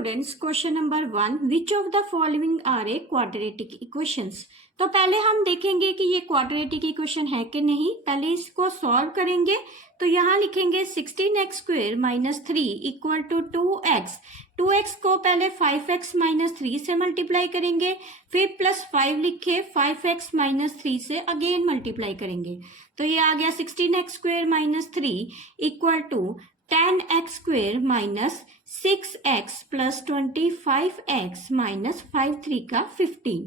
Students, question number 1, which of the following are a quadratic equations. तो पहले हम देखेंगे कि ये क्वाड्रेटिक इक्वेशन है कि नहीं। पहले इसको सॉल्व करेंगे तो यहाँ लिखेंगे 16x square minus 3 equal to 2x। 2x को पहले 5x माइनस 3 से मल्टीप्लाई करेंगे, फिर प्लस 5 लिखे 5x माइनस 3 से अगेन मल्टीप्लाई करेंगे। तो ये आ गया 16x square minus 3 equal to 10x square minus 6x plus 25x minus 5 का 15।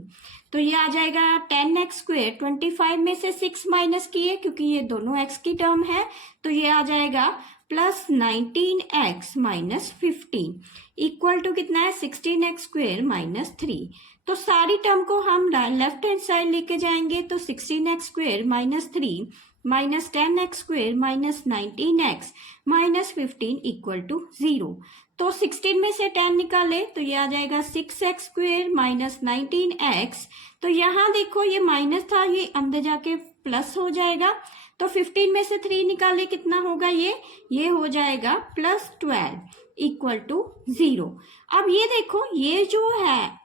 तो ये आ जाएगा 10x स्क्वेयर, 25 में से 6 माइनस किए क्योंकि ये दोनों x की टर्म है, तो ये आ जाएगा plus 19x minus 15 equal to कितना है 16x स्क्वेयर माइनस 3। तो सारी टर्म को हम लेफ्ट हैंड साइड लेके जाएंगे तो 16x square minus 3 minus 10x square minus 19x minus 15 equal to 0। तो 16 में से 10 निकाले तो ये आ जाएगा 6x स्क्वेयर माइनस 19x। तो यहाँ देखो ये माइनस था, ये अंदर जाके प्लस हो जाएगा। तो 15 में से 3 निकाले कितना होगा, ये हो जाएगा प्लस 12 इक्वल टू 0। अब ये देखो ये जो है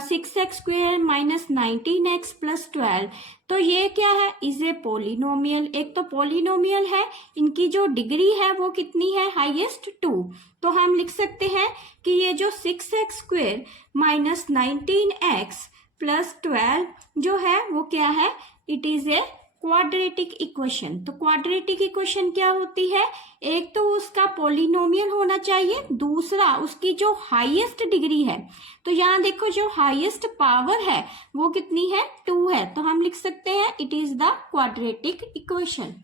6x square minus 19x plus 12, तो ये क्या है, इज ए पोलिनोमियल। एक तो पोलिनोमियल है, इनकी जो डिग्री है वो कितनी है, हाईएस्ट 2। तो हम लिख सकते हैं कि ये जो 6x square minus 19x plus 12 जो है वो क्या है, it is a quadratic equation. तो क्वाड्रेटिक इक्वेशन क्या होती है, एक तो उसका पॉलिनोमियल होना चाहिए, दूसरा उसकी जो हाईएस्ट डिग्री है। तो यहाँ देखो जो हाईएस्ट पावर है वो कितनी है, 2 है। तो हम लिख सकते हैं it is the quadratic equation.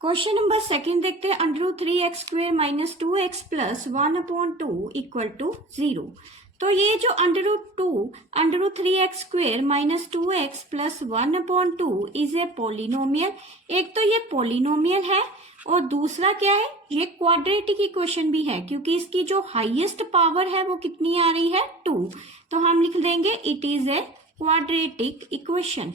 Question number 2 देखते हैं, √3x square minus 2x plus 1/2 equal to 0। तो ये जो √3x square minus 2x plus 1/2 is a polynomial. एक तो ये पोलिनोमियल है और दूसरा क्या है, ये क्वाड्रेटिक इक्वेशन भी है क्योंकि इसकी जो हाईएस्ट पावर है वो कितनी आ रही है, 2। तो हम लिख देंगे it is a quadratic equation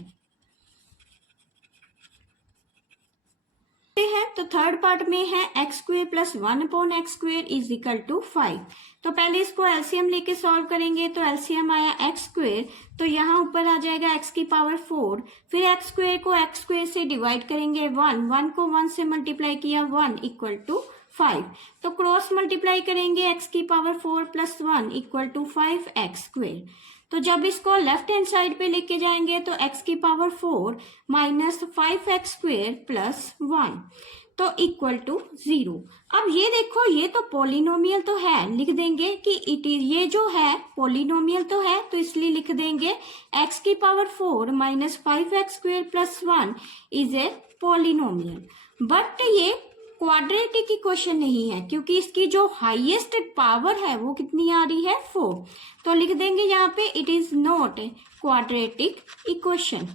है। तो थर्ड पार्ट में है x square plus 1/x square is equal to 5। तो पहले इसको एलसीएम लेके सॉल्व करेंगे तो एलसीएम आया x स्क्वेयर, तो यहाँ ऊपर आ जाएगा x की पावर 4, फिर x स्क्वेयर को x स्क्वेयर से डिवाइड करेंगे 1 को 1 से मल्टीप्लाई किया 1 इक्वल टू 5। तो क्रॉस मल्टीप्लाई करेंगे x की power 4 plus 1 equal to 5x square. तो जब इसको लेफ्ट हैंड साइड पे लेके जाएंगे तो x की power 4 minus 5x square plus 1 तो इक्वल टू 0। अब ये देखो ये तो पॉलिनोमियल तो है, लिख देंगे कि इट इज, ये जो है पॉलिनोमियल तो है तो इसलिए लिख देंगे x की power 4 minus 5x square plus 1 is a polynomial. But ये क्वाड्रेटिक इक्वेशन नहीं है क्योंकि इसकी जो हाईएस्ट पावर है वो कितनी आ रही है, 4। तो लिख देंगे यहाँ पे it is not a quadratic equation.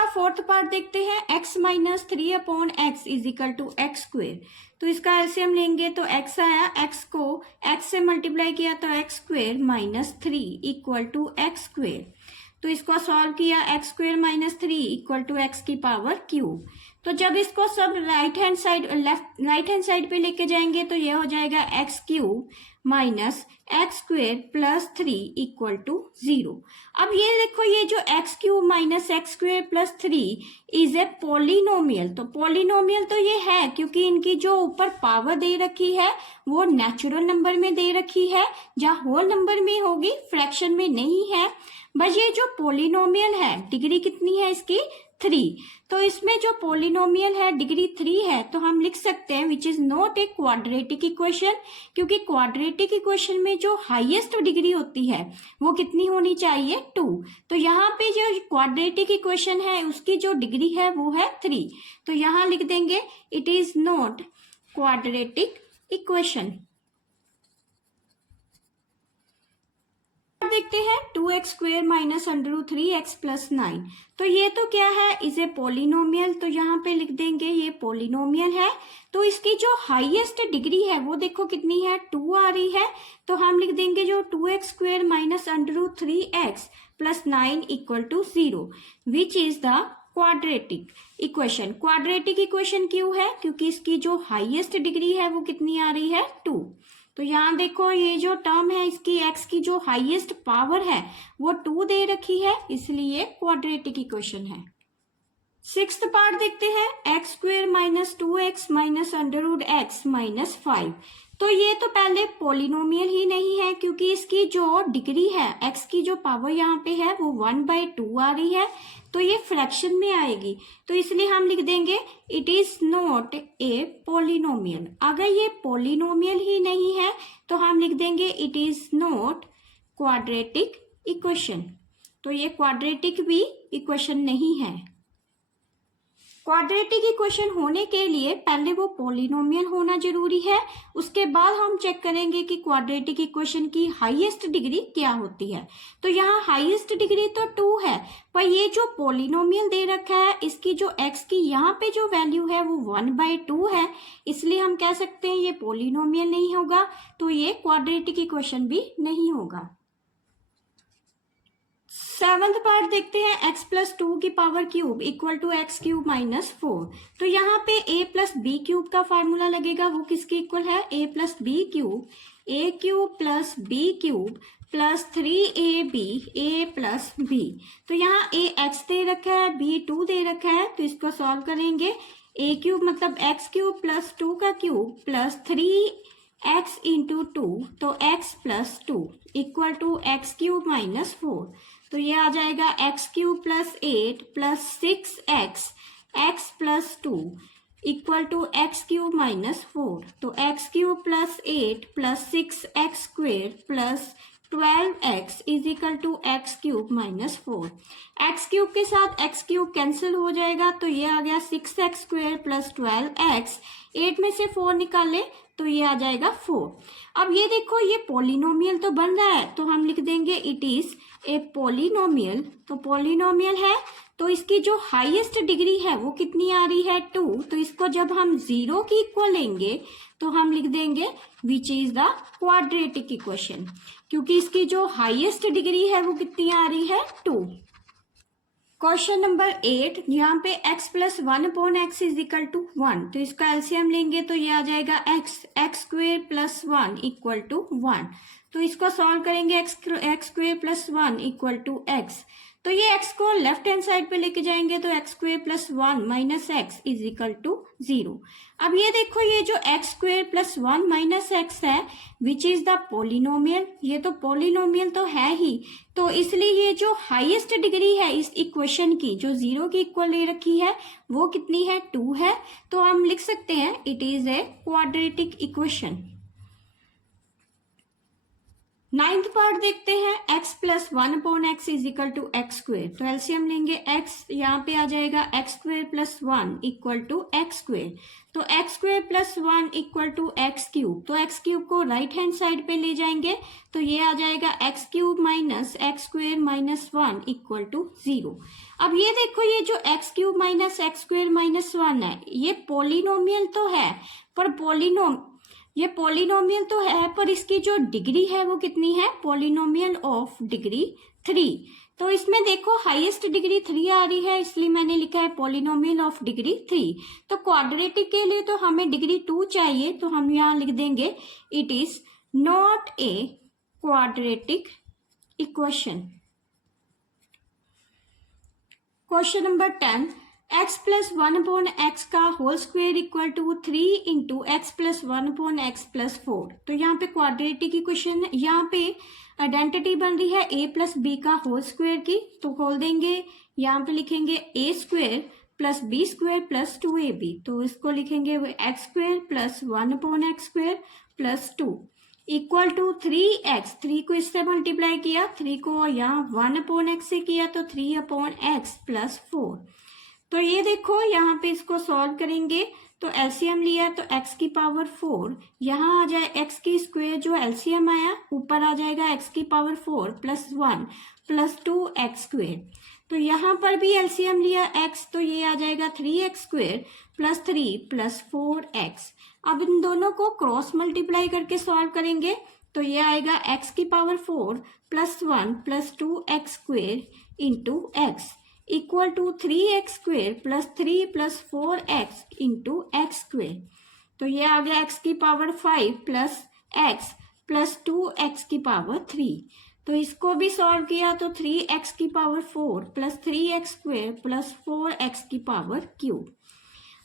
Fourth part देखते हैं, x minus 3/x is equal to x square. तो इसका एलसीएम लेंगे तो x आया, x को x से मल्टीप्लाई किया तो x square minus 3 equal to x square. तो इसको सॉल्व किया x square minus 3 equal to x की पावर क्यूब। तो जब इसको सब राइट हैंड साइड पे लेके जाएंगे तो ये हो जाएगा x cube minus x square plus 3 equal to 0। अब ये देखो ये जो x cube minus x square plus 3 is a polynomial. तो पोलिनोमियल तो ये है क्योंकि इनकी जो ऊपर पावर दे रखी है वो नेचुरल नंबर में दे रखी है, जहाँ होल नंबर में होगी, फ्रैक्शन में नहीं है। बस ये जो पोलिनोमियल है डिग्री कितनी है इसकी, 3। तो इसमें जो पोलिनोमियल है डिग्री 3 है तो हम लिख सकते हैं which is not a quadratic equation, क्योंकि क्वाड्रेटिक इक्वेशन में जो हाईएस्ट डिग्री होती है वो कितनी होनी चाहिए, 2। तो यहाँ पे जो क्वाड्रेटिक इक्वेशन है उसकी जो डिग्री है वो है 3। तो यहाँ लिख देंगे it is not quadratic equation. देखते हैं 2x square minus √3x plus 9। तो ये तो क्या है, इज ए पोलिनोमियल। तो यहाँ पे लिख देंगे ये पोलिनोमियल है। तो इसकी जो हाईएस्ट डिग्री है वो देखो कितनी है, 2 आ रही है। तो हम लिख देंगे जो 2x square minus √3x plus 9 equal to 0 which is the quadratic equation. Quadratic equation क्यों है? क्योंकि इसकी जो हाईएस्ट डिग्री है वो कितनी आ रही है? 2। तो यहाँ देखो ये जो टर्म है इसकी x की जो हाईएस्ट पावर है वो 2 दे रखी है, इसलिए क्वाड्रेटिक इक्वेशन है। सिक्स्थ पार्ट देखते हैं, x square minus 2x minus under root x minus 5। तो ये तो पहले पॉलिनोमियल ही नहीं है, क्योंकि इसकी जो डिग्री है x की जो पावर यहाँ पे है वो 1/2 आ रही है, तो ये फ्रैक्शन में आएगी, तो इसलिए हम लिख देंगे it is not a polynomial. अगर ये पॉलिनोमियल ही नहीं है तो हम लिख देंगे it is not quadratic equation. तो ये क्वाड्रेटिक भी इक्वेशन नहीं है। क्वाड्रेटिक इक्वेशन होने के लिए पहले वो पॉलिनोमियल होना जरूरी है, उसके बाद हम चेक करेंगे कि क्वाड्रेटिक इक्वेशन की हाईएस्ट डिग्री क्या होती है। तो यहाँ हाईएस्ट डिग्री तो 2 है, पर ये जो पॉलिनोमियल दे रखा है इसकी जो x की यहाँ पे जो वैल्यू है वो 1/2 है, इसलिए हम कह सकते हैं ये पॉलिनोमियल नहीं होगा, तो ये क्वाड्रेटिक इक्वेशन भी नहीं होगा। सेवंथ पार्ट देखते हैं, x प्लस 2 की power cube equal to x cube minus 4। तो यहाँ पे a प्लस बी क्यूब का फार्मूला लगेगा, वो किसके इक्वल है? a plus b cube, a cube plus b cube plus 3ab a plus b। तो यहाँ a x दे रखा है, b 2 दे रखा है, तो इसको सॉल्व करेंगे। a क्यूब मतलब x क्यूब प्लस 2 का क्यूब प्लस 3x इंटू 2, तो x plus 2 equal to x cube minus 4। तो ये आ जाएगा x cube plus 8 plus 6x x plus 2 equal to x cube minus 4। तो x cube plus 8 plus 6x square plus 12x is equal to x cube minus 4। X cube के साथ x cube cancel हो जाएगा, तो ये आ गया 6x square plus 12x। 8 में से 4 निकाले तो ये आ जाएगा 4। अब ये देखो ये पॉलिनोमियल तो बन रहा है, तो हम लिख देंगे इट इज ए पॉलिनोमियल। तो पॉलिनोमियल है तो इसकी जो हाईएस्ट डिग्री है वो कितनी आ रही है? 2। तो इसको जब हम 0 की इक्वल लेंगे तो हम लिख देंगे विच इज द क्वाड्रेटिक इक्वेशन, क्योंकि इसकी जो हाईएस्ट डिग्री है वो कितनी आ रही है? 2। क्वेश्चन नंबर 8, यहाँ पे x plus 1/x is equal to 1। तो इसका एलसीएम लेंगे तो ये आ जाएगा x square plus 1 equal to 1। तो इसको सॉल्व करेंगे, x square plus 1 equal to x. तो ये x को लेफ्ट हैंड साइड पे लेके जाएंगे तो x square plus 1 minus x is equal to 0। अब ये देखो ये जो x square plus 1 minus x है विच इज द पॉलिनोमियल, ये तो पॉलिनोमियल तो है ही, तो इसलिए ये जो हाईएस्ट डिग्री है इस इक्वेशन की जो 0 की इक्वल ले रखी है वो कितनी है? 2 है। तो हम लिख सकते हैं it is a quadratic equation. Ninth part देखते हैं, x plus 1/x is equal to x square. तो एलसीएम लेंगे, x यहाँ पे आ जाएगा x square plus 1 equal to x square. तो x square plus 1 equal to x cube. तो एक्स क्यूब को राइट हैंड साइड पे ले जाएंगे तो ये आ जाएगा x cube minus x square minus 1 equal to 0। अब ये देखो ये जो x cube minus x square minus 1 है ये पॉलिनोमियल तो है, पर ये पॉलिनोमियल तो है पर इसकी जो डिग्री है वो कितनी है? Polynomial of degree 3। तो इसमें देखो हाईएस्ट डिग्री 3 आ रही है, इसलिए मैंने लिखा है पॉलिनोमियल ऑफ डिग्री 3। तो क्वाड्रेटिक के लिए तो हमें डिग्री 2 चाहिए, तो हम यहाँ लिख देंगे it is not a quadratic equation. Question number 10, x plus 1/x का whole square equal to 3 into x plus 1/x plus 4। तो यहाँ पे क्वाड्रेटिक इक्वेशन, यहाँ पे आइडेंटिटी बन रही है a प्लस बी का होल स्क्वेयर की। तो खोल देंगे, यहाँ पे लिखेंगे a square plus b square plus 2ab। तो इसको लिखेंगे x square plus 1/x square plus 2 equal to 3x। 3 को इससे मल्टीप्लाई किया, 3 को यहाँ 1/x से किया तो 3/x प्लस 4। तो ये देखो यहाँ पे इसको सॉल्व करेंगे तो एलसीएम लिया तो x की पावर 4, यहाँ आ जाए x की स्क्वायर जो एलसीएम आया ऊपर आ जाएगा x की power 4 plus 1 plus 2x square. तो यहाँ पर भी एलसीएम लिया x तो ये आ जाएगा 3x square plus 3 plus 4x। अब इन दोनों को क्रॉस मल्टीप्लाई करके सॉल्व करेंगे तो ये आएगा x की power 4 plus 1 plus 2x square into x equal to 3x square plus 3 plus 4x into x square. तो ये आ गया x की power 5 plus x plus 2x की पावर 3। तो इसको भी सॉल्व किया तो 3x की power 4 plus 3x square plus 4x की पावर क्यूब।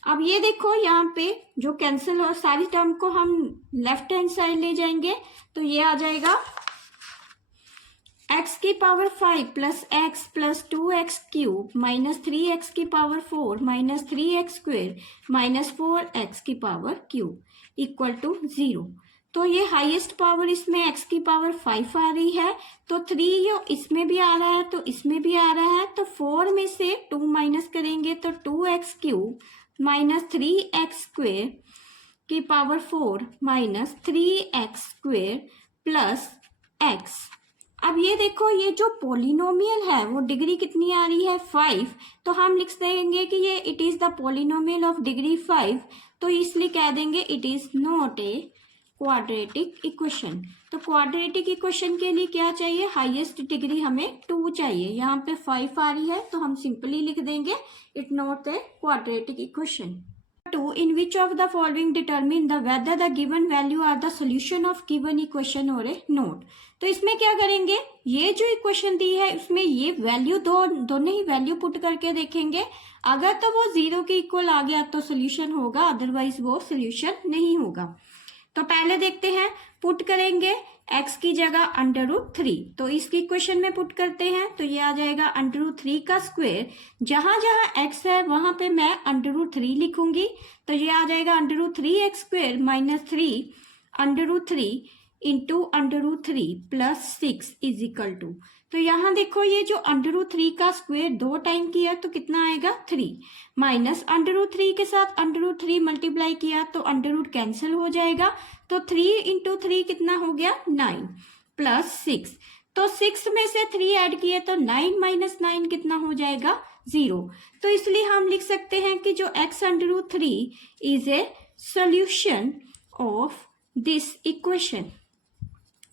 अब ये देखो यहाँ पे जो कैंसिल हो सारी टर्म को हम लेफ्ट हैंड साइड ले जाएंगे तो ये आ जाएगा x की power 5 plus x plus 2x cube minus 3x की power 4 minus 3x square minus 4x की पावर क्यूब इक्वल टू 0। तो ये हाईएस्ट पावर इसमें x की पावर 5 आ रही है, तो 3 जो इसमें भी आ रहा है तो इसमें भी आ रहा है, तो 4 में से 2 माइनस करेंगे तो 2x cube minus 3x square की power 4 minus 3x square plus x। अब ये देखो ये जो पॉलिनोमियल है वो डिग्री कितनी आ रही है 5, तो हम लिख देंगे कि ये it is the polynomial of degree 5, तो इसलिए कह देंगे it is not a quadratic equation. तो क्वाड्रेटिक इक्वेशन के लिए क्या चाहिए, हाईएस्ट डिग्री हमें 2 चाहिए, यहाँ पे 5 आ रही है तो हम सिंपली लिख देंगे it not a quadratic equation. 2 in which of the following determine the whether the given value are the solution of given equation or a not। तो इसमें क्या करेंगे, ये जो इक्वेशन दी है उसमें ये वैल्यू दोनों ही वैल्यू पुट करके देखेंगे, अगर तो वो 0 के इक्वल आ गया तो सोल्यूशन होगा, अदरवाइज वो सोल्यूशन नहीं होगा। तो पहले देखते हैं, पुट करेंगे x की जगह √3, तो इसकी इक्वेशन में पुट करते हैं तो ये आ जाएगा √3 का स्क्वायर, जहां जहां x है वहां पे मैं √3 लिखूंगी, तो ये आ जाएगा √3x square minus 3 √3 into √3 plus 6 is equal to. तो यहाँ देखो ये जो √3 का स्क्वायर 2 टाइम किया तो कितना आएगा 3, माइनस √3 के साथ √3 मल्टीप्लाई किया तो √ कैंसिल हो जाएगा, तो 3 इंटू 3 कितना हो गया 9 प्लस 6, तो 6 में से 3 ऐड किए तो 9 माइनस 9 कितना हो जाएगा 0। तो इसलिए हम लिख सकते हैं कि जो x √3 is a solution of this equation.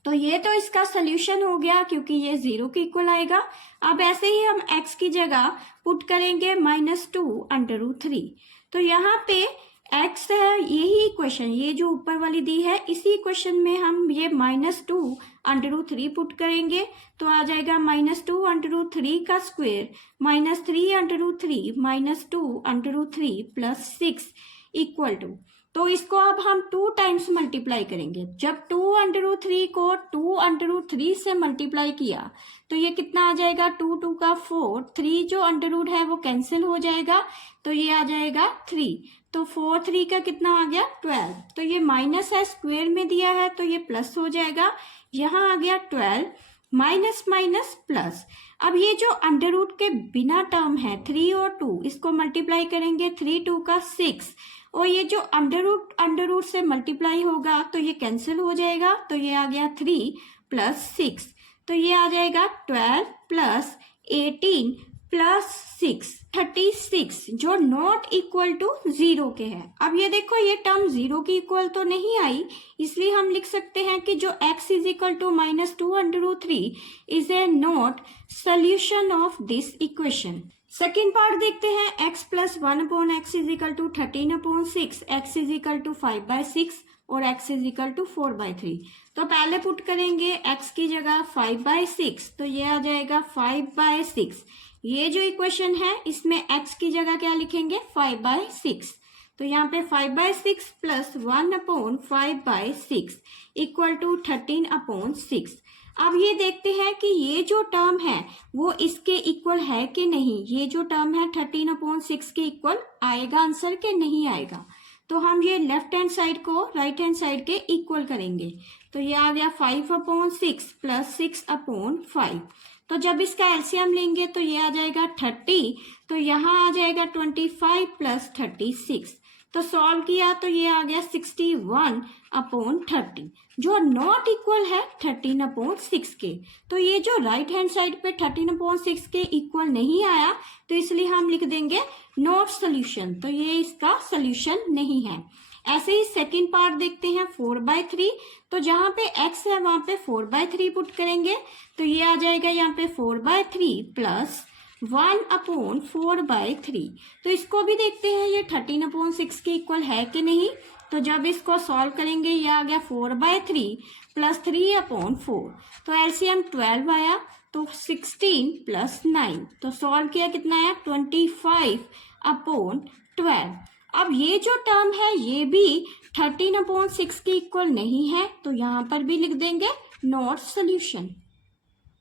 तो ये तो इसका सोल्यूशन हो गया क्योंकि ये 0 के इक्वल आएगा। अब ऐसे ही हम x की जगह पुट करेंगे -2 √3, तो यहाँ पे x है, यही इक्वेशन ये जो ऊपर वाली दी है इसी इक्वेशन में हम ये -2 √3 पुट करेंगे तो आ जाएगा -2 √3 का square minus 3 √3 minus 2 √3 plus 6 equal to. तो इसको अब हम 2 टाइम्स मल्टीप्लाई करेंगे, जब 2 √3 को 2 √3 से मल्टीप्लाई किया तो ये कितना आ जाएगा 2 2 का 4, 3 जो √ है वो कैंसिल हो जाएगा तो ये आ जाएगा 3, तो 4 3 का कितना आ गया 12, तो ये माइनस है स्क्वायर में दिया है तो ये प्लस हो जाएगा, यहाँ आ गया 12 माइनस माइनस प्लस। अब ये जो √ के बिना टर्म है 3 और 2 इसको मल्टीप्लाई करेंगे, 3 2 का 6, और ये जो √ से मल्टीप्लाई होगा तो ये कैंसिल हो जाएगा, तो ये आ गया 3 प्लस 6, तो ये आ जाएगा 12 प्लस 18 प्लस 6 36, जो नॉट इक्वल टू 0 के है। अब ये देखो ये टर्म 0 की इक्वल तो नहीं आई, इसलिए हम लिख सकते हैं कि जो x is equal to -2 √3 is a not solution of this equation. Second part देखते हैं, x plus 1/x is equal to 13/6, x is equal to 5/6 और x इज इक्वल टू 4/3। तो पहले पुट करेंगे x की जगह 5/6, तो ये आ जाएगा 5/6। ये जो इक्वेशन है इसमें x की जगह क्या लिखेंगे 5/6, तो यहाँ पे 5/6 प्लस 1/5/6 इक्वल टू 13/6। अब ये देखते हैं कि ये जो टर्म है वो इसके इक्वल है कि नहीं, ये जो टर्म है 13/6 के इक्वल आएगा आंसर के नहीं आएगा, तो हम ये लेफ्ट हैंड साइड को राइट हैंड साइड के इक्वल करेंगे, तो ये आ गया 5/6 प्लस 6/5। तो जब इसका एलसीएम लेंगे तो ये आ जाएगा 30, तो यहाँ आ जाएगा 25 प्लस 36, तो सॉल्व किया तो ये आ गया 61/30, जो नॉट इक्वल है 13/6 के। तो ये जो राइट हैंड साइड पे 13/6 के इक्वल नहीं आया तो इसलिए हम लिख देंगे नॉट सोल्यूशन, तो ये इसका सोल्यूशन नहीं है। ऐसे ही सेकेंड पार्ट देखते हैं 4/3, तो जहां पे x है वहां पे 4/3 पुट करेंगे, तो ये आ जाएगा यहाँ पे 4/3 प्लस 1/4/3। तो इसको भी देखते हैं ये 13/6 के इक्वल है कि नहीं। तो जब इसको सॉल्व करेंगे ये आ गया 4/3 प्लस 3/4। तो एलसीएम 12 आया, तो 16 प्लस 9। तो सॉल्व किया कितना आया 25/12। अब ये जो टर्म है ये भी 13/6 के इक्वल नहीं है, तो यहाँ पर भी लिख देंगे not solution.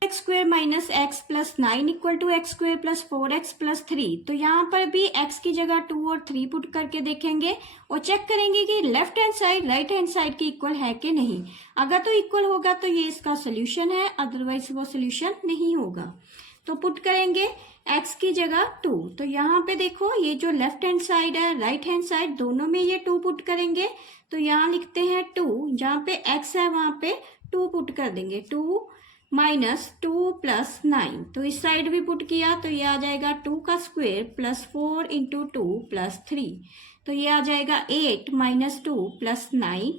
X square minus x plus 9 equal to x square plus 4x plus 3। तो यहाँ पर भी x की जगह 2 और 3 पुट करके देखेंगे और चेक करेंगे कि left hand side right hand side के इक्वल है कि नहीं। अगर तो इक्वल होगा तो ये इसका सोल्यूशन है, अदरवाइज वो सोल्यूशन नहीं होगा। तो पुट करेंगे x की जगह 2। तो यहाँ पे देखो ये जो लेफ्ट हैंड साइड है राइट हैंड साइड दोनों में ये 2 पुट करेंगे। तो यहाँ लिखते हैं 2, जहाँ पे x है वहां पे 2 पुट कर देंगे। 2 माइनस 2 प्लस 9। तो इस साइड भी पुट किया तो ये आ जाएगा 2 का स्क्वायर प्लस 4 इंटू 2 प्लस 3। तो ये आ जाएगा 8 माइनस 2 प्लस 9,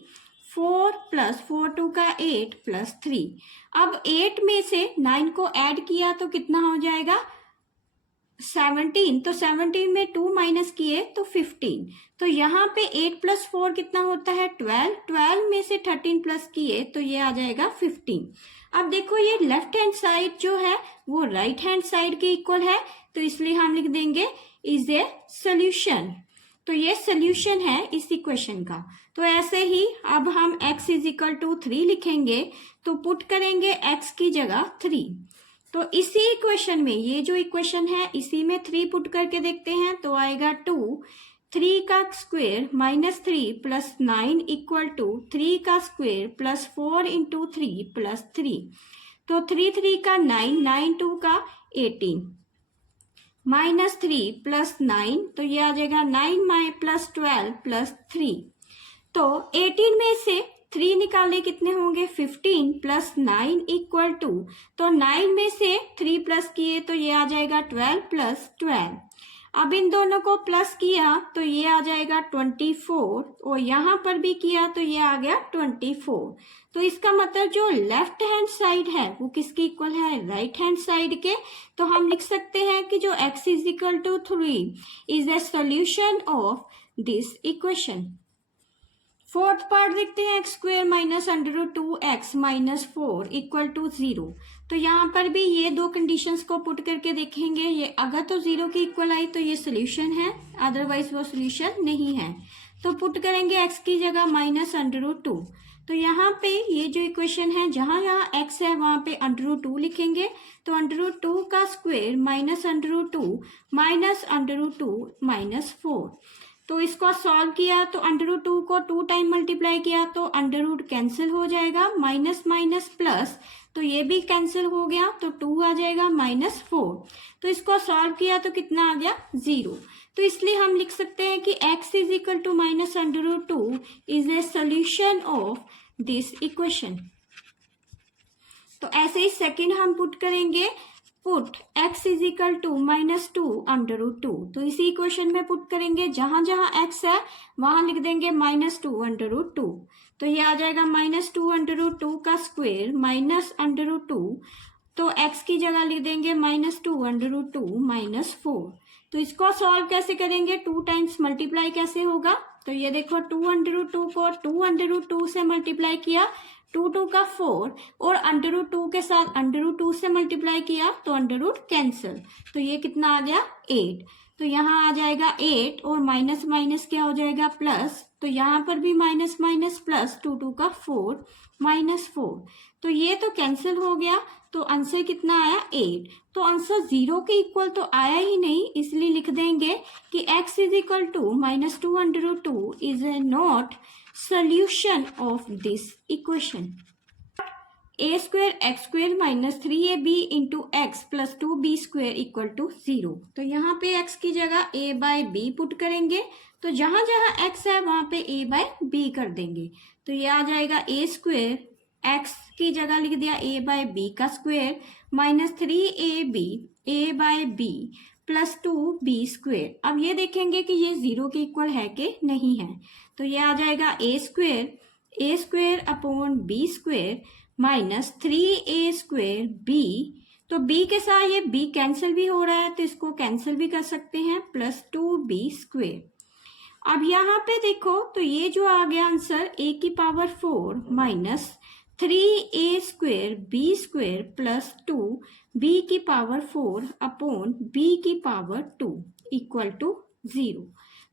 4 प्लस 4 2 का 8 प्लस 3। अब 8 में से 9 को ऐड किया तो कितना हो जाएगा 17। तो 17 में 2 माइनस किए तो 15। तो यहाँ पे 8 प्लस 4 कितना होता है 12। 12 में से 13 प्लस किए तो ये आ जाएगा 15। अब देखो ये लेफ्ट हैंड साइड जो है वो राइट हैंड साइड के इक्वल है, तो इसलिए हम लिख देंगे इज ए सोल्यूशन। तो ये सोल्यूशन है इस इक्वेशन का। तो ऐसे ही अब हम x इज इक्वल टू 3 लिखेंगे, तो पुट करेंगे x की जगह 3। तो इसी इक्वेशन में ये जो इक्वेशन है इसी में 3 पुट करके देखते हैं, तो आएगा 2, 3 का square minus 3 plus 9 equal to 3 का स्क्वायर प्लस 4 इंटू 3 प्लस 3। तो 3 3 का 9, 9 2 का 18 माइनस 3 प्लस 9। तो ये आ जाएगा 9 प्लस 12 प्लस 3। तो 18 में से 3 निकाले कितने होंगे 15 प्लस 9 इक्वल टू, तो 9 में से 3 प्लस किए तो ये आ जाएगा 12 प्लस 12। अब इन दोनों को प्लस किया तो ये आ जाएगा 24 और यहाँ पर भी किया तो ये आ गया 24। तो इसका मतलब जो लेफ्ट हैंड साइड है वो किसके इक्वल है राइट हैंड साइड के। तो हम लिख सकते हैं कि जो x is equal to 3 is a solution of this equation. Fourth part देखते हैं x square minus under root 2x minus 4 equal to 0। तो यहाँ पर भी ये दो कंडीशंस को पुट करके देखेंगे, ये अगर तो 0 की इक्वल आई तो ये सोल्यूशन है, अदरवाइज वो सोल्यूशन नहीं है। तो पुट करेंगे x की जगह माइनस अंडर रूट 2। तो यहाँ पे ये जो इक्वेशन है जहां यहाँ x है वहां पे अंडर रूट 2 लिखेंगे। तो अंडर रूट 2 का square minus under root 2 minus under root 2 minus 4। तो इसको सॉल्व किया तो अंडर रूट 2 को 2 टाइम मल्टीप्लाई किया तो अंडर रूट कैंसिल हो जाएगा, माइनस माइनस प्लस तो ये भी कैंसिल हो गया, तो 2 आ जाएगा माइनस 4। तो इसको सॉल्व किया तो कितना आ गया 0। तो इसलिए हम लिख सकते हैं कि x is equal to minus under root 2 is a solution of this equation. तो ऐसे ही सेकेंड हम पुट करेंगे, put x is equal to minus 2 under root 2। तो इसी इक्वेशन में पुट करेंगे, जहां जहां x है वहां लिख देंगे माइनस 2 अंडर रूट 2। तो ये आ जाएगा माइनस 2 अंडर रूट 2 का स्क्वायर माइनस अंडर रूट 2। तो x की जगह लिख देंगे माइनस 2 अंडर रूट 2 माइनस 4। तो इसको सॉल्व कैसे करेंगे, 2 टाइम्स मल्टीप्लाई कैसे होगा। तो ये देखो 2 अंडर रूट 2 को 2 अंडर रूट 2 से मल्टीप्लाई किया, 2 2 का 4 और अंडर रूट 2 के साथ अंडर रूट 2 से मल्टीप्लाई किया तो अंडर रूट कैंसिल। तो ये कितना आ गया 8। तो यहाँ आ जाएगा 8 और माइनस माइनस क्या हो जाएगा प्लस। तो यहाँ पर भी माइनस माइनस प्लस, 2 2 का 4 माइनस 4। तो ये तो कैंसिल हो गया, तो आंसर कितना आया 8। तो आंसर 0 के इक्वल तो आया ही नहीं, इसलिए लिख देंगे कि x is equal to minus 2 under root 2 is a not solution of this equation. a square x square minus 3ab into x plus 2b square equal to 0। तो यहाँ पे x की जगह a by b पुट करेंगे, तो जहां जहां x है वहां पे a by b कर देंगे। तो ये आ जाएगा a स्क्वेयर, x की जगह लिख दिया a by b का square minus 3ab a by b plus 2b square. अब ये देखेंगे कि ये 0 के इक्वल है कि नहीं है। तो ये आ जाएगा a square upon b square minus 3a square b तो b के साथ ये b कैंसिल भी हो रहा है तो इसको कैंसिल भी कर सकते हैं, प्लस 2b²। अब यहाँ पे देखो तो ये जो आ गया आंसर a की power 4 minus 3a² plus 2b की पावर 4 अपॉन b की पावर 2 इक्वल टू 0।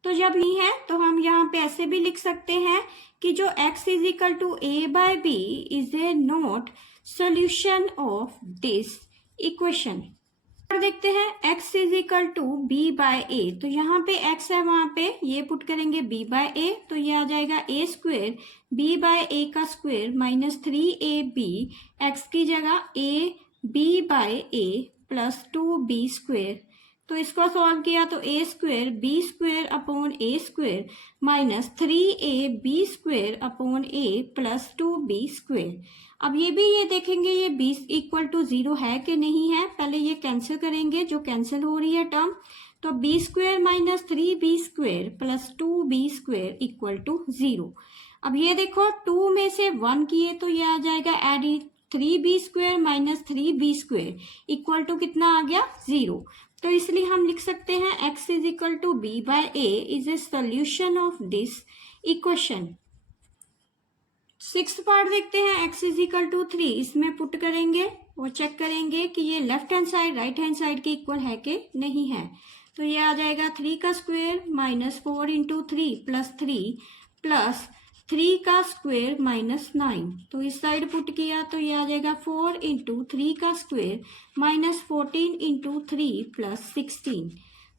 तो जब नहीं है तो हम यहाँ पे ऐसे भी लिख सकते हैं कि जो x is equal to a/b is a not solution of this equation. और देखते हैं x is equal to b/a, तो यहाँ पे x है, वहां पे ये पुट करेंगे b/a, तो ये आ जाएगा a² b/a का स्क्वायर माइनस 3ab, x की जगह a b/a प्लस 2b²। तो इसको सॉल्व किया तो a² b² upon a² minus 3ab² upon a plus 2b²। अब ये भी ये देखेंगे ये b इक्वल टू 0 है कि नहीं है, पहले ये कैंसिल करेंगे जो कैंसिल हो रही है टर्म, तो b² minus 3b² plus 2b² equal to 0। अब ये देखो 2 में से 1 किए तो ये आ जाएगा add 3b² minus 3b² equal to कितना आ गया 0। तो इसलिए हम लिख सकते हैं x is equal to b/a is a solution of this equation. 6th part देखते हैं, x इज इक्वल टू 3, इसमें पुट करेंगे और चेक करेंगे कि ये left hand side right hand side के इक्वल है कि नहीं है। तो ये आ जाएगा 3 का स्क्वायर माइनस 4 इंटू 3 प्लस 3 का स्क्वायर माइनस 9। तो इस साइड पुट किया तो ये आ जाएगा 4 इंटू 3 का स्क्वायर माइनस 14 इंटू 3 प्लस 16।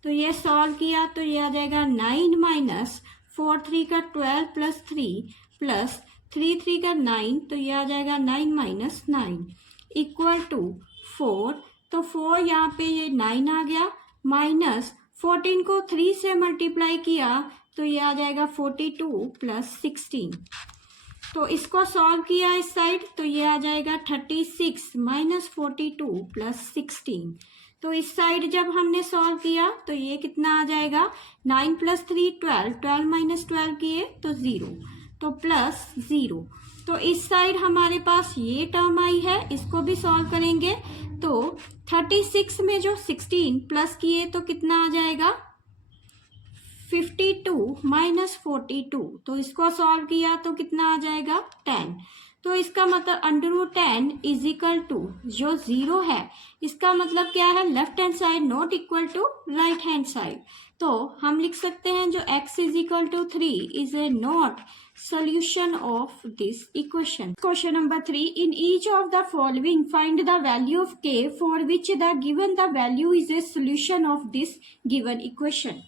तो ये सॉल्व किया तो ये आ जाएगा 9 माइनस 4 3 का 12 प्लस 3 प्लस 3 3 का 9, तो ये आ जाएगा 9 माइनस 9 इक्वल टू 4। तो 4 यहाँ पे ये 9 आ गया, माइनस 14 को 3 से मल्टीप्लाई किया तो ये आ जाएगा 42 प्लस 16। तो इसको सॉल्व किया इस साइड तो ये आ जाएगा 36 माइनस 42 प्लस 16। तो इस साइड जब हमने सॉल्व किया तो ये कितना आ जाएगा 9 प्लस 3 12, 12 माइनस 12 किए तो 0, तो प्लस 0। तो इस साइड हमारे पास ये टर्म आई है, इसको भी सॉल्व करेंगे तो 36 में जो 16 प्लस किए तो कितना आ जाएगा 52 माइनस 42। तो इसको सॉल्व किया तो कितना आ जाएगा 10। तो इसका मतलब √10 इज इक्वल टू जो 0 है इसका मतलब क्या है, left hand side not equal to right hand side. तो हम लिख सकते हैं जो x is equal to 3 is a not solution of this equation. Question number 3. In each of the following find the value of k for which the given the value is a solution of this given equation.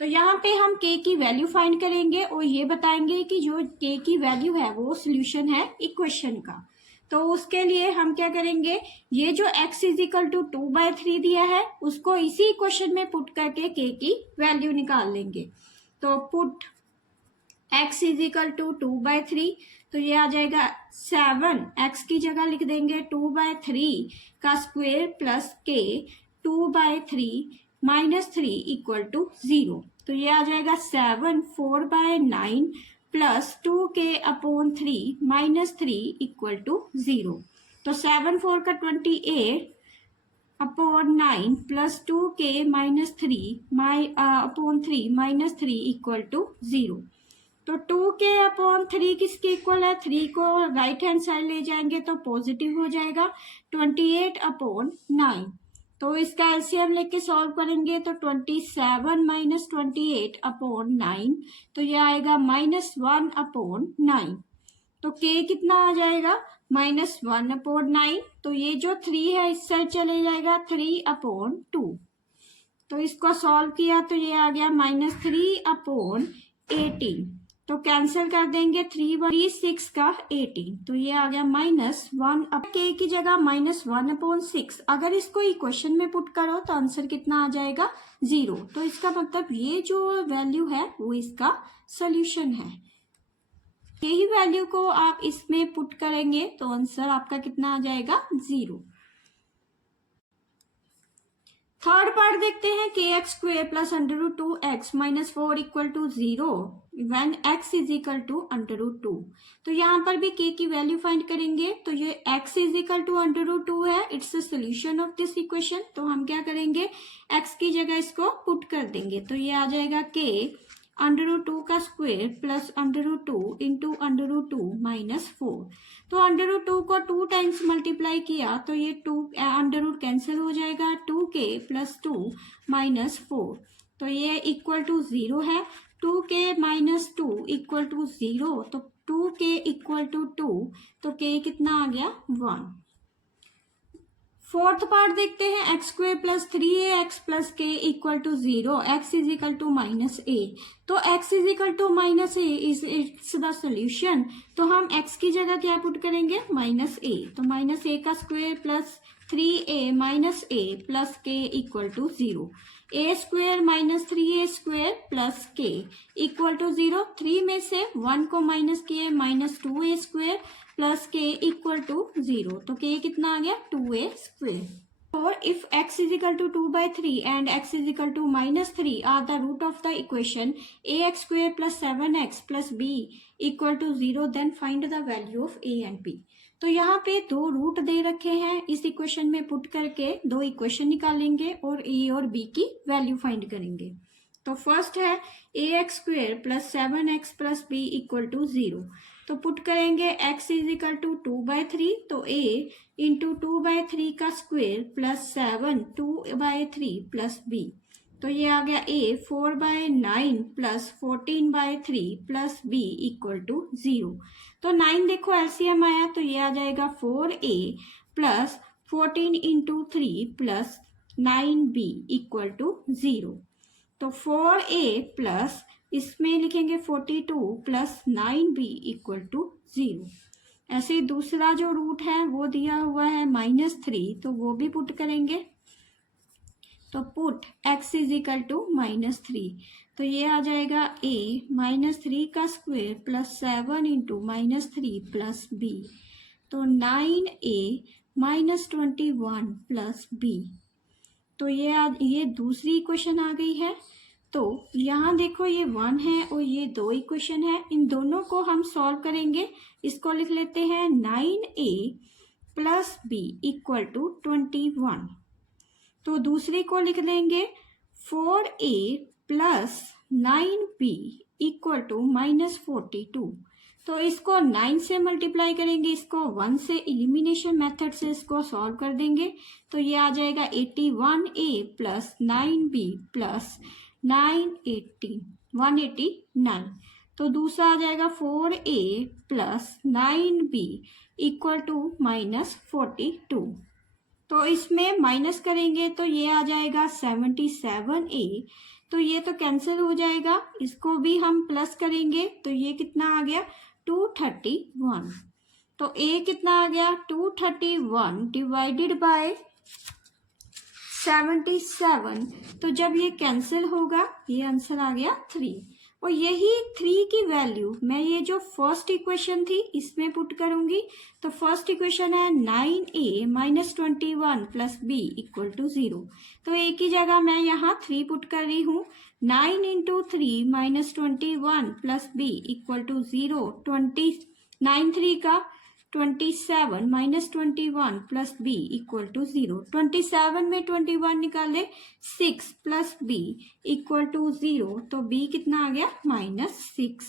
तो यहाँ पे हम k की value find करेंगे और ये बताएंगे कि जो k की वैल्यू है वो सोल्यूशन है इक्वेशन का। तो उसके लिए हम क्या करेंगे, ये जो x इज इक्वल टू 2/3 दिया है उसको इसी इक्वेशन में पुट करके k की वैल्यू निकाल लेंगे। तो put x is equal to 2/3, तो ये आ जाएगा 7, x की जगह लिख देंगे 2/3 का square plus k 2/3 minus 3 equal to 0। तो ये आ जाएगा 7 4/9 plus 2k upon 3 minus 3 equal to 0। तो 7 4 का 28 upon 9 plus 2k minus 3 upon 3 minus 3 equal to 0। तो 2k अपॉन 3 किसके इक्वल है, 3 को राइट हैंड साइड ले जाएंगे तो पॉजिटिव हो जाएगा 28 अपॉन 9। तो इसका एलसीएम लेके सॉल्व करेंगे तो 27 माइनस 28 अपॉन 9, तो ये आएगा -1 अपॉन 9। तो k कितना आ जाएगा -1 अपॉन 9। तो ये जो 3 है इस साइड चले जाएगा 3 अपॉन 2। तो इसको सॉल्व किया तो ये आ गया -3 अपॉन 18। तो कैंसिल कर देंगे 3 6 का 18, तो ये आ गया -1 अब k की जगह -1 अपॉन 6। अगर इसको इक्वेशन में पुट करो तो आंसर कितना आ जाएगा 0। तो इसका मतलब ये जो वैल्यू है वो इसका सोल्यूशन है। यही वैल्यू को आप इसमें पुट करेंगे तो आंसर आपका कितना आ जाएगा 0। थर्ड पार्ट देखते हैं के x square plus under root 2x minus 4 equal to 0 when x is equal to under root 2। तो यहाँ पर भी k की वैल्यू फाइंड करेंगे, तो ये x is equal to under root 2 है, it's the solution of this equation. तो हम क्या करेंगे, x की जगह इसको पुट कर देंगे, तो ये आ जाएगा k अंडर रूट 2 का square plus under root 2 into under root 2 minus 4। तो अंडर रूट 2 को 2 टाइम्स मल्टीप्लाई किया तो ये 2 अंडर रूट कैंसिल हो जाएगा, 2k प्लस 2 माइनस 4। तो ये इक्वल टू 0 है, 2k माइनस 2 इक्वल टू 0, तो 2k इक्वल टू 2, तो k कितना आ गया 1। फोर्थ पार्ट देखते हैं, x square plus 3ax plus k equal to 0, x is equal to minus a. तो x is equal to minus a is it's the solution. तो हम x की जगह क्या पुट करेंगे, माइनस ए। तो माइनस ए का square plus 3a minus a plus k equal to 0। A square minus 3a square plus k equal to 0। 3 में से 1 को माइनस किए, minus 2a square plus k equal to 0। तो k कितना आ गया 2a स्क्वेयर। और if x is equal to 2/3 and x is equal to minus 3 are the root of the equation ax square plus 7x plus b equal to 0, then find the value of a and b। तो यहाँ पे दो root दे रखे हैं, इस equation में put करके दो इक्वेशन निकालेंगे और a और b की वैल्यू फाइंड करेंगे। तो फर्स्ट है ax square plus 7x plus b equal to 0। तो पुट करेंगे x इज इक्वल टू 2/3, तो a इंटू 2/3 का स्क्वेयर प्लस 7 2/3 प्लस b। तो ये आ गया a 4/9 plus 14/3 plus b equal to 0। तो 9 देखो एलसीएम आया, तो ये आ जाएगा 4a plus 14 into 3 plus 9b equal to 0। तो 4a प्लस इसमें लिखेंगे 42 प्लस 9b इक्वल टू 0। ऐसे दूसरा जो रूट है वो दिया हुआ है -3, तो वो भी पुट करेंगे। तो put x is equal to -3, तो ये आ जाएगा a -3 का square plus 7 into -3 plus b। तो 9a -21 प्लस b। तो ये दूसरी इक्वेशन आ गई है। तो यहाँ देखो ये 1 है और ये 2 इक्वेशन है, इन दोनों को हम सॉल्व करेंगे। इसको लिख लेते हैं 9a plus b equal to 21। तो दूसरे को लिख देंगे 4a plus 9b equal to -42। तो इसको 9 से मल्टीप्लाई करेंगे, इसको 1 से एलिमिनेशन मेथड से इसको सॉल्व कर देंगे। तो ये आ जाएगा 81a प्लस 9b प्लस 189। तो दूसरा आ जाएगा 4a plus 9b equal to -42। तो इसमें माइनस करेंगे तो ये आ जाएगा 77a, तो ये तो कैंसिल हो जाएगा। इसको भी हम प्लस करेंगे तो ये कितना आ गया 231। तो a कितना आ गया 231 डिवाइडेड बाय 77। तो जब ये कैंसिल होगा ये आंसर आ गया 3। और यही 3 की वैल्यू मैं ये जो फर्स्ट इक्वेशन थी इसमें पुट करूंगी। तो फर्स्ट इक्वेशन है 9a -21 plus b equal to 0। तो a की जगह मैं यहाँ 3 पुट कर रही हूँ। 9 into 3 -21 plus b equal to 0। 9 3 का 27 -21 प्लस b इक्वल टू 0। 27 में 21 निकाले 6 प्लस b इक्वल टू 0। तो b कितना आ गया -6।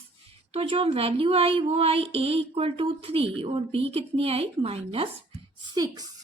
तो जो वैल्यू आई वो आई a इक्वल टू 3 और b कितनी आई -6।